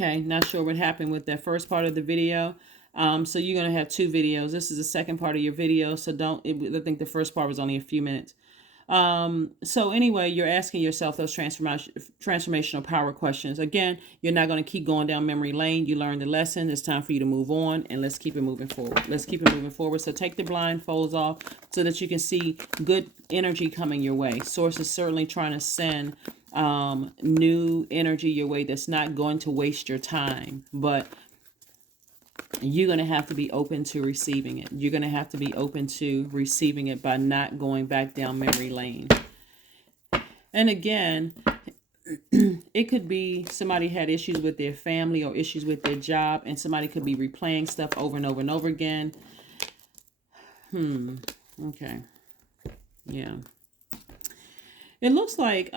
Okay, not sure what happened with that first part of the video. So you're going to have two videos. This is the second part of your video, so I think the first part was only a few minutes. So anyway, you're asking yourself those transformational power questions. Again, you're not going to keep going down memory lane. You learned the lesson. It's time for you to move on, and let's keep it moving forward. Let's keep it moving forward. So take the blindfolds off so that you can see good energy coming your way. Source is certainly trying to send new energy your way that's not going to waste your time, but you're going to have to be open to receiving it. You're going to have to be open to receiving it by not going back down memory lane. And again, it could be somebody had issues with their family or issues with their job, and somebody could be replaying stuff over and over and over again. Okay. Yeah. It looks like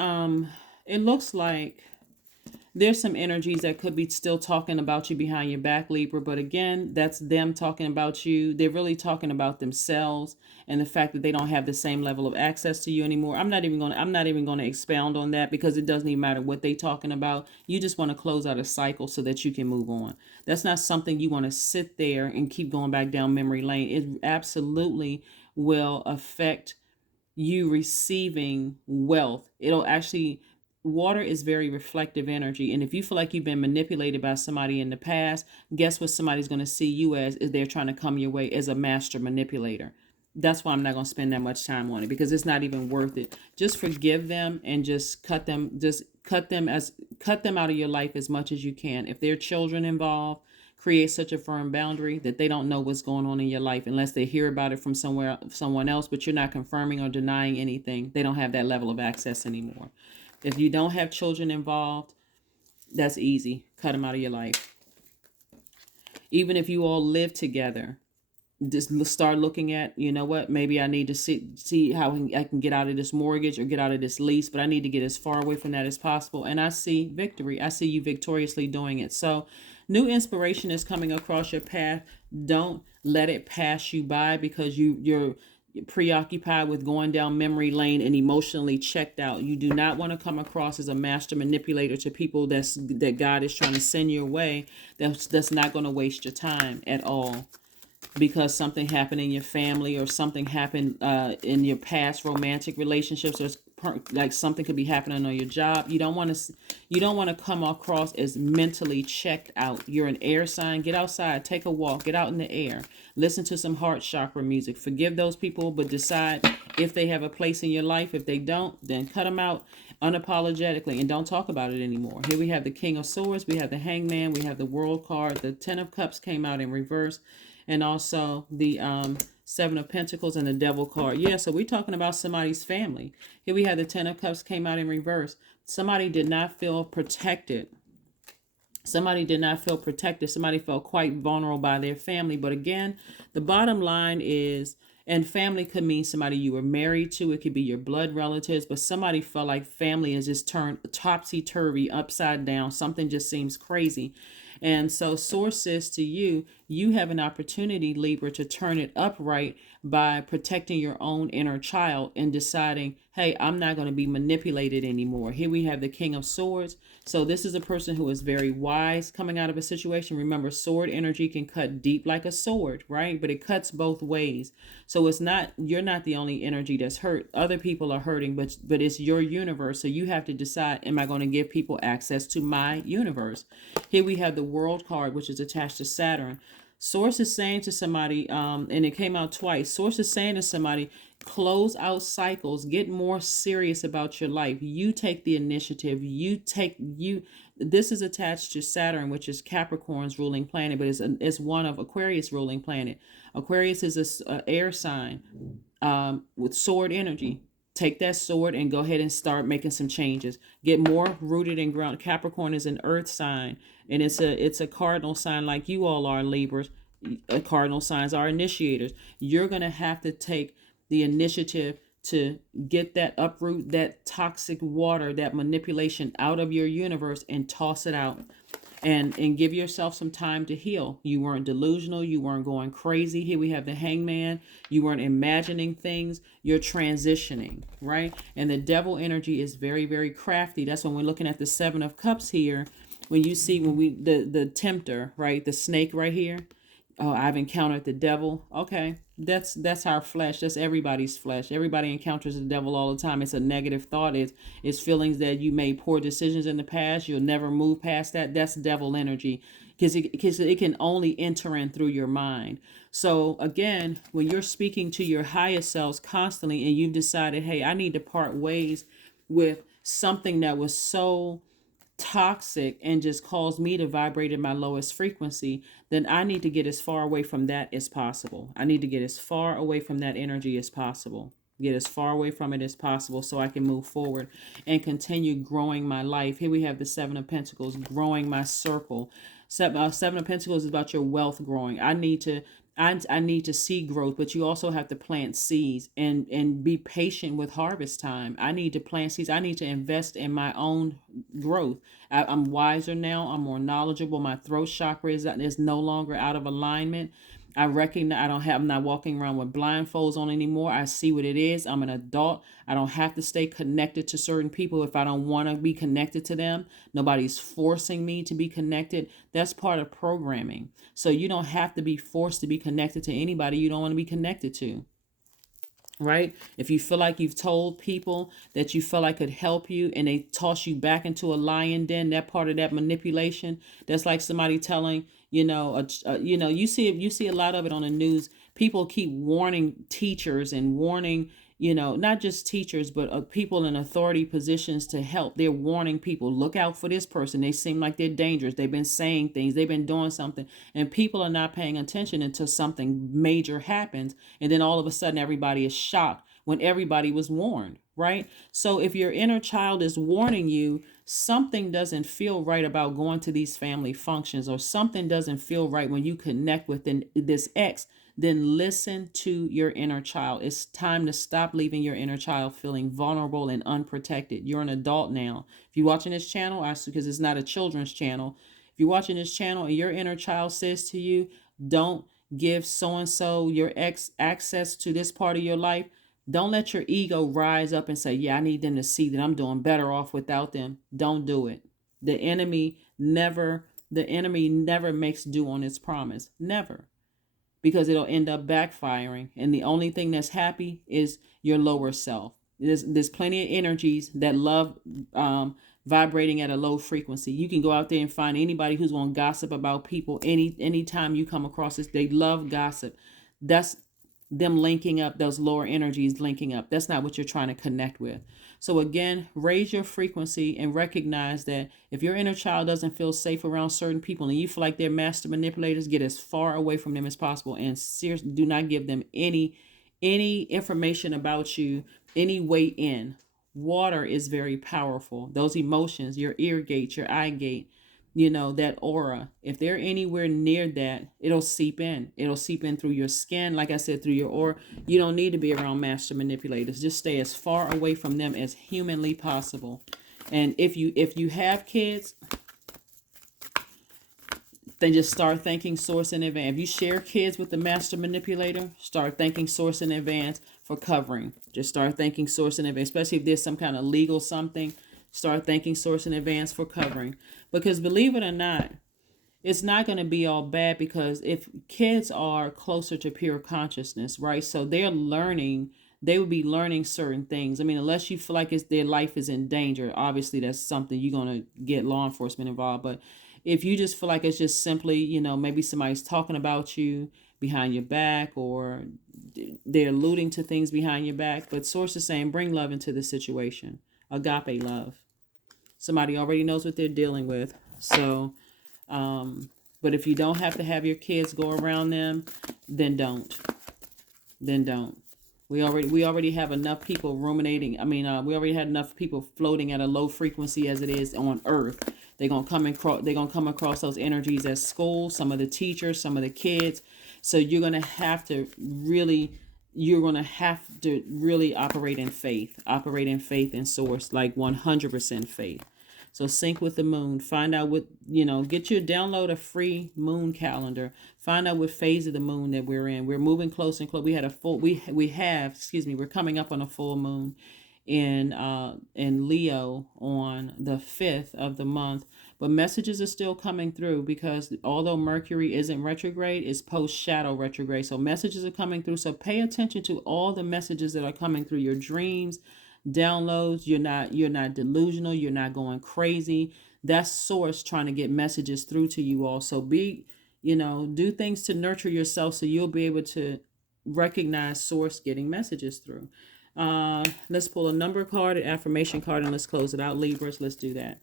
there's some energies that could be still talking about you behind your back, Libra, but again, that's them talking about you. They're really talking about themselves and the fact that they don't have the same level of access to you anymore. I'm not even going to expound on that because it doesn't even matter what they're talking about. You just want to close out a cycle so that you can move on. That's not something you want to sit there and keep going back down memory lane. It absolutely will affect you receiving wealth. It'll actually, water is very reflective energy. And if you feel like you've been manipulated by somebody in the past, guess what somebody's going to see you as? Is they're trying to come your way as a master manipulator. That's why I'm not going to spend that much time on it, because it's not even worth it. Just forgive them and just cut them out of your life as much as you can. If there are children involved, create such a firm boundary that they don't know what's going on in your life unless they hear about it from someone else, but you're not confirming or denying anything. They don't have that level of access anymore. If you don't have children involved, that's easy. Cut them out of your life. Even if you all live together, just start looking at, you know what, maybe I need to see how I can get out of this mortgage or get out of this lease, but I need to get as far away from that as possible. And I see victory. I see you victoriously doing it. So new inspiration is coming across your path. Don't let it pass you by because you're preoccupied with going down memory lane and emotionally checked out. You do not want to come across as a master manipulator to people that God is trying to send your way. That's not going to waste your time at all, because something happened in your family or something happened in your past romantic relationships, or like something could be happening on your job. You don't want to come across as mentally checked out. You're an air sign. Get outside, take a walk, get out in the air, listen to some heart chakra music. Forgive those people, but decide if they have a place in your life. If they don't, then cut them out unapologetically and don't talk about it anymore. Here we have the King of Swords, we have the Hangman, we have the World card, the Ten of Cups came out in reverse, and also the Seven of Pentacles and the Devil card. Yeah, so we're talking about somebody's family. Here we have the Ten of Cups came out in reverse. Somebody did not feel protected. Somebody did not feel protected. Somebody felt quite vulnerable by their family. But again, the bottom line is, and family could mean somebody you were married to. It could be your blood relatives, but somebody felt like family is just turned topsy-turvy, upside down. Something just seems crazy. And so source says to you, you have an opportunity, Libra, to turn it upright by protecting your own inner child and deciding, hey, I'm not going to be manipulated anymore. Here we have the King of Swords. So this is a person who is very wise coming out of a situation. Remember, sword energy can cut deep like a sword, right? But it cuts both ways. So you're not the only energy that's hurt. Other people are hurting, but it's your universe. So you have to decide, am I going to give people access to my universe? Here we have the World card, which is attached to Saturn. Source is saying to somebody, and it came out twice. Source is saying to somebody, close out cycles, get more serious about your life. You take the initiative. This is attached to Saturn, which is Capricorn's ruling planet, but it's one of Aquarius' ruling planet. Aquarius is a air sign with sword energy. Take that sword and go ahead and start making some changes. Get more rooted and grounded. Capricorn is an earth sign, and it's a cardinal sign like you all are, Libras. Cardinal signs are initiators. You're going to have to take the initiative to get that uproot, that toxic water, that manipulation out of your universe and toss it out. And give yourself some time to heal. You weren't delusional. You weren't going crazy. Here we have the Hangman. You weren't imagining things. You're transitioning, right? And the Devil energy is very, very crafty. That's when we're looking at the Seven of Cups here. when you see, when we, the tempter, right, the snake right here. Oh, I've encountered the devil. Okay, that's our flesh. That's everybody's flesh. Everybody encounters the devil all the time. It's a negative thought. It's feelings that you made poor decisions in the past. You'll never move past that. That's devil energy, because it can only enter in through your mind. So again, when you're speaking to your highest selves constantly, and you've decided, hey, I need to part ways with something that was so toxic and just caused me to vibrate in my lowest frequency, then I need to get as far away from that as possible. I need to get as far away from that energy as possible. Get as far away from it as possible so I can move forward and continue growing my life. Here we have the Seven of Pentacles, growing my circle. Seven of Pentacles is about your wealth growing. I need to see growth, but you also have to plant seeds and be patient with harvest time. I need to plant seeds. I need to invest in my own growth. I'm wiser now. I'm more knowledgeable. My throat chakra is no longer out of alignment. I recognize I'm not walking around with blindfolds on anymore. I see what it is. I'm an adult. I don't have to stay connected to certain people if I don't want to be connected to them. Nobody's forcing me to be connected. That's part of programming. So you don't have to be forced to be connected to anybody you don't want to be connected to. Right? If you feel like you've told people that you feel like could help you and they toss you back into a lion den, that part of that manipulation, that's like somebody telling, you see a lot of it on the news. People keep warning teachers and warning, not just teachers, but people in authority positions to help. They're warning people, look out for this person. They seem like they're dangerous. They've been saying things. They've been doing something. And people are not paying attention until something major happens. And then all of a sudden, everybody is shocked when everybody was warned, right? So if your inner child is warning you, something doesn't feel right about going to these family functions, or something doesn't feel right when you connect with this ex, then listen to your inner child. It's time to stop leaving your inner child feeling vulnerable and unprotected. You're an adult now. If you're watching this channel, because it's not a children's channel, if you're watching this channel and your inner child says to you, don't give so-and-so, your ex, access to this part of your life, don't let your ego rise up and say, yeah, I need them to see that I'm doing better off without them. Don't do it. The enemy never makes do on its promise. Never. Because it'll end up backfiring. And the only thing that's happy is your lower self. There's plenty of energies that love vibrating at a low frequency. You can go out there and find anybody who's going to gossip about people. Anytime you come across this, they love gossip. That's them linking up, those lower energies linking up. That's not what you're trying to connect with. So again, raise your frequency and recognize that if your inner child doesn't feel safe around certain people and you feel like they're master manipulators, get as far away from them as possible, and seriously, do not give them any information about you, any way in. Water is very powerful. Those emotions, your ear gate, your eye gate, that aura, if they're anywhere near that, it'll seep in. It'll seep in through your skin. Like I said, through your aura. You don't need to be around master manipulators. Just stay as far away from them as humanly possible. And if you have kids, then just start thanking source in advance. If you share kids with the master manipulator, start thanking source in advance for covering. Just start thanking source in advance, especially if there's some kind of legal something. Start thanking source in advance for covering. Because believe it or not, it's not going to be all bad, because if kids are closer to pure consciousness, right? So they will be learning certain things. I mean, unless you feel like their life is in danger, obviously that's something you're going to get law enforcement involved. But if you just feel like it's just simply, maybe somebody's talking about you behind your back, or they're alluding to things behind your back, but source is saying, bring love into the situation. Agape love. Somebody already knows what they're dealing with. So, but if you don't have to have your kids go around them, then don't. We already have enough people ruminating. We already had enough people floating at a low frequency as it is on Earth. They're gonna come across those energies at school. Some of the teachers, some of the kids. So you're gonna have to really operate in faith and source, like 100% faith. So sync with the moon. Find out download a free moon calendar. Find out what phase of the moon that we're in. We're moving close and close. We're coming up on a full moon in Leo on the 5th of the month. But messages are still coming through because although Mercury isn't retrograde, it's post shadow retrograde. So messages are coming through. So pay attention to all the messages that are coming through your dreams, downloads. You're not delusional. You're not going crazy. That's source trying to get messages through to you all. So do things to nurture yourself so you'll be able to recognize source getting messages through. Let's pull a number card, an affirmation card, and let's close it out. Libras, let's do that.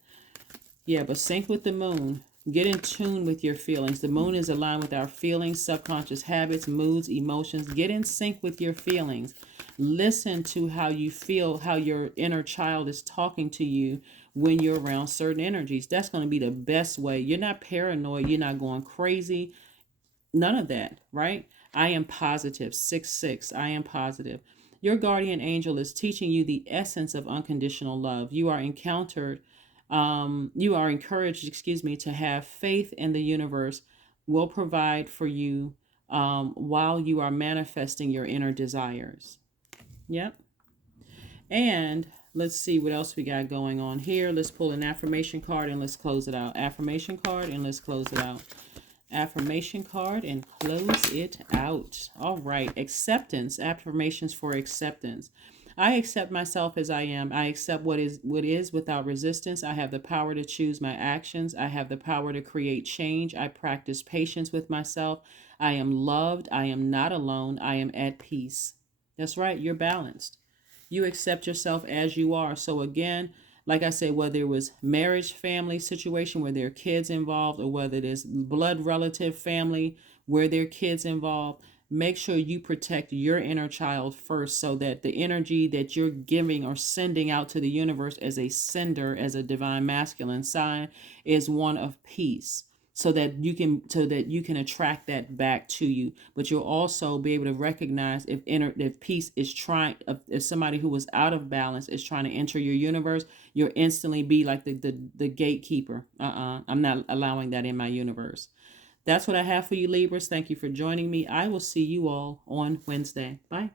Yeah, but sync with the moon. Get in tune with your feelings. The moon is aligned with our feelings, subconscious habits, moods, emotions. Get in sync with your feelings. Listen to how you feel, how your inner child is talking to you when you're around certain energies. That's going to be the best way. You're not paranoid. You're not going crazy. None of that, right? I am positive. 6-6. I am positive. Your guardian angel is teaching you the essence of unconditional love. You are encouraged, to have faith in the universe will provide for you while you are manifesting your inner desires. Yep. And let's see what else we got going on here. Let's pull an affirmation card and let's close it out. Affirmation card and let's close it out. Affirmation card and close it out. All right. Acceptance. Affirmations for acceptance. I accept myself as I am. I accept what is without resistance. I have the power to choose my actions. I have the power to create change. I practice patience with myself. I am loved. I am not alone. I am at peace. That's right. You're balanced. You accept yourself as you are. So again, like I said, whether it was marriage, family situation where there are kids involved, or whether it is blood relative family where there are kids involved, make sure you protect your inner child first so that the energy that you're giving or sending out to the universe as a sender, as a divine masculine sign, is one of peace. So that you can attract that back to you, but you'll also be able to recognize if peace is if somebody who was out of balance is trying to enter your universe, you'll instantly be like the gatekeeper. I'm not allowing that in my universe. That's what I have for you, Libras. Thank you for joining me. I will see you all on Wednesday. Bye.